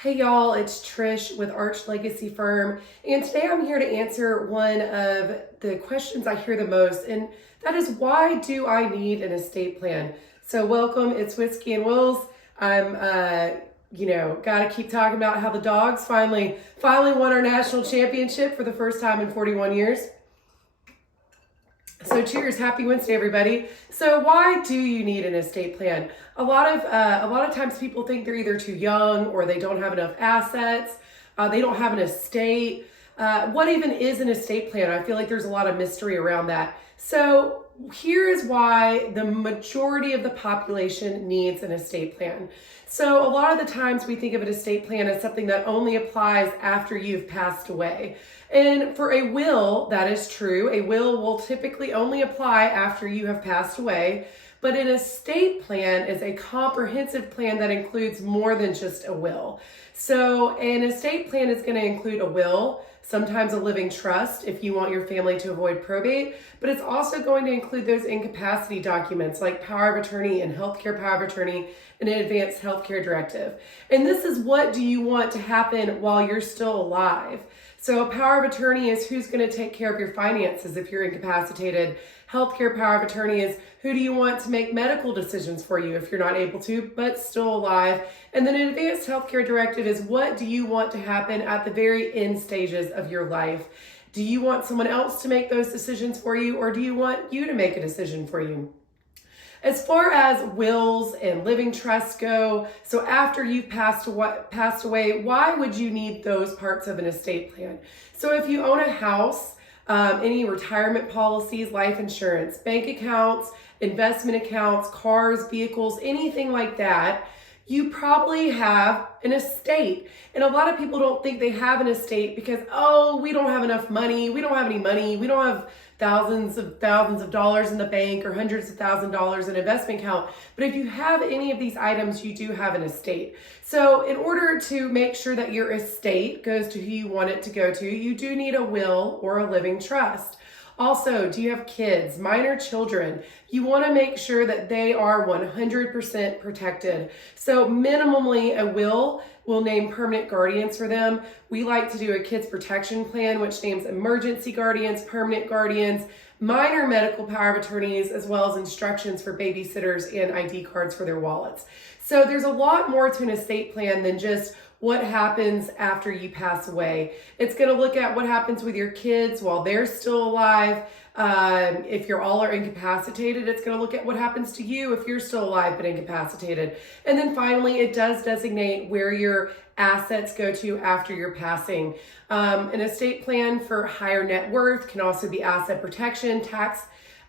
Hey y'all, it's Trish with Arch Legacy Firm, and today I'm here to answer one of the questions I hear the most, and that is, why do I need an estate plan? So welcome, it's Whiskey and Wills. I'm, gotta keep talking about how the dogs finally won our national championship for the first time in 41 years. So cheers, happy Wednesday, everybody. So why do you need an estate plan? A lot of times people think they're either too young or they don't have enough assets. They don't have an estate. What even is an estate plan? I feel like there's a lot of mystery around that. So here is why the majority of the population needs an estate plan. So a lot of the times we think of an estate plan as something that only applies after you've passed away. And for a will, that is true. A will typically only apply after you have passed away. But an estate plan is a comprehensive plan that includes more than just a will. So an estate plan is going to include a will, sometimes a living trust if you want your family to avoid probate, but it's also going to include those incapacity documents like power of attorney and healthcare power of attorney and an advanced healthcare directive. And this is what do you want to happen while you're still alive. So a power of attorney is who's going to take care of your finances if you're incapacitated. Healthcare power of attorney is who do you want to make medical decisions for you if you're not able to, but still alive. And then an advanced healthcare directive is what do you want to happen at the very end stages of your life. Do you want someone else to make those decisions for you, or do you want you to make a decision for you? As far as wills and living trusts go, so after you've passed away, why would you need those parts of an estate plan? So if you own a house, any retirement policies, life insurance, bank accounts, investment accounts, cars, vehicles, anything like that, you probably have an estate. And a lot of people don't think they have an estate because, we don't have enough money. We don't have any money. We don't have thousands of dollars in the bank or hundreds of thousands of dollars in an investment account. But if you have any of these items, you do have an estate. So in order to make sure that your estate goes to who you want it to go to, you do need a will or a living trust. Also, do you have kids, minor children? You want to make sure that they are 100% protected. So minimally, a will name permanent guardians for them. We like to do a kids protection plan, which names emergency guardians, permanent guardians, minor medical power of attorneys, as well as instructions for babysitters and ID cards for their wallets. So there's a lot more to an estate plan than just what happens after you pass away. It's going to look at what happens with your kids while they're still alive. If you're all are incapacitated, it's going to look at what happens to you if you're still alive but incapacitated. And then finally, it does designate where your assets go to after your passing. An estate plan for higher net worth can also be asset protection,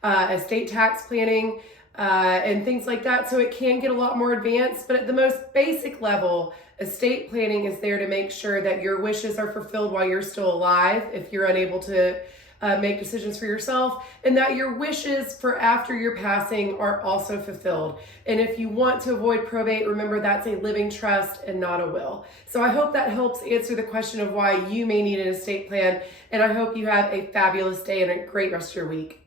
estate tax planning, and things like that. So it can get a lot more advanced, but at the most basic level, estate planning is there to make sure that your wishes are fulfilled while you're still alive, if you're unable to make decisions for yourself, and that your wishes for after your passing are also fulfilled. And if you want to avoid probate, remember that's a living trust and not a will. So I hope that helps answer the question of why you may need an estate plan, and I hope you have a fabulous day and a great rest of your week.